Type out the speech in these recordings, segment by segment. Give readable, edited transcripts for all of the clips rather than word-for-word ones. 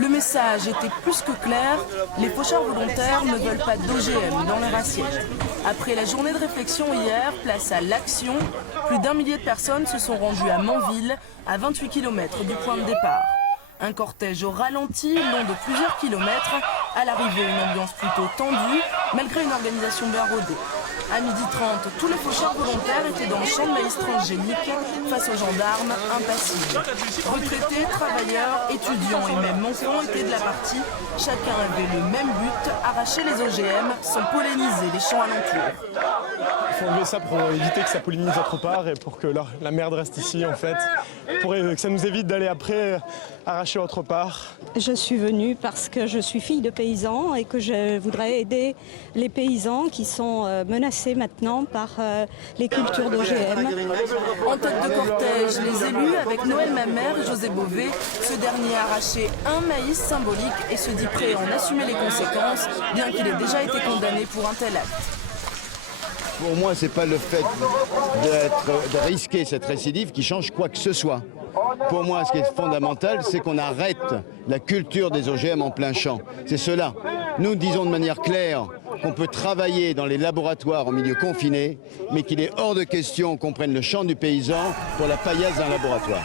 Le message était plus que clair, les faucheurs volontaires ne veulent pas d'OGM dans leur assiette. Après la journée de réflexion hier, place à l'action. Plus d'1 millier de personnes se sont rendues à Manville, à 28 km du point de départ. Un cortège au ralenti, long de plusieurs kilomètres. À l'arrivée, une ambiance plutôt tendue, malgré une organisation bien rodée. À 12h30, tous les faucheurs volontaires étaient dans le champ de maïs transgénique, face aux gendarmes impassibles. Retraités, travailleurs, étudiants et même enfants étaient de la partie. Chacun avait le même but, arracher les OGM sans polliniser les champs alentours. Il faut enlever ça pour éviter que ça pollinise autre part et pour que la merde reste ici en fait, pour que ça nous évite d'aller après arracher autre part. Je suis venue parce que je suis fille de paysans et que je voudrais aider les paysans qui sont menacés maintenant par les cultures d'OGM. En tête de cortège, les élus avec Noël Mamère et José Bové. Ce dernier a arraché un maïs symbolique et se dit prêt à en assumer les conséquences, bien qu'il ait déjà été condamné pour un tel acte. Pour moi, ce n'est pas le fait de risquer cette récidive qui change quoi que ce soit. Pour moi, ce qui est fondamental, c'est qu'on arrête la culture des OGM en plein champ. C'est cela. Nous disons de manière claire qu'on peut travailler dans les laboratoires en milieu confiné, mais qu'il est hors de question qu'on prenne le champ du paysan pour la paillasse d'un laboratoire.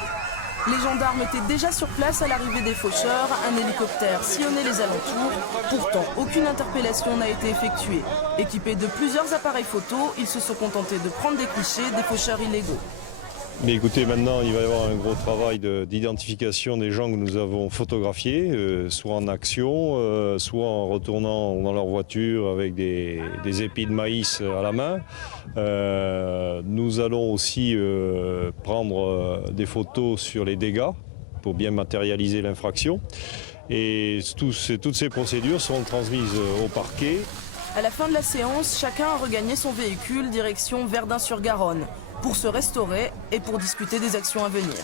Les gendarmes étaient déjà sur place à l'arrivée des faucheurs. Un hélicoptère sillonnait les alentours. Pourtant, aucune interpellation n'a été effectuée. Équipés de plusieurs appareils photo, ils se sont contentés de prendre des clichés des faucheurs illégaux. Mais écoutez, maintenant, il va y avoir un gros travail d'identification des gens que nous avons photographiés, soit en action, soit en retournant dans leur voiture avec des épis de maïs à la main. Nous allons aussi prendre des photos sur les dégâts pour bien matérialiser l'infraction. Et toutes ces procédures seront transmises au parquet. À la fin de la séance, chacun a regagné son véhicule direction Verdun-sur-Garonne pour se restaurer et pour discuter des actions à venir.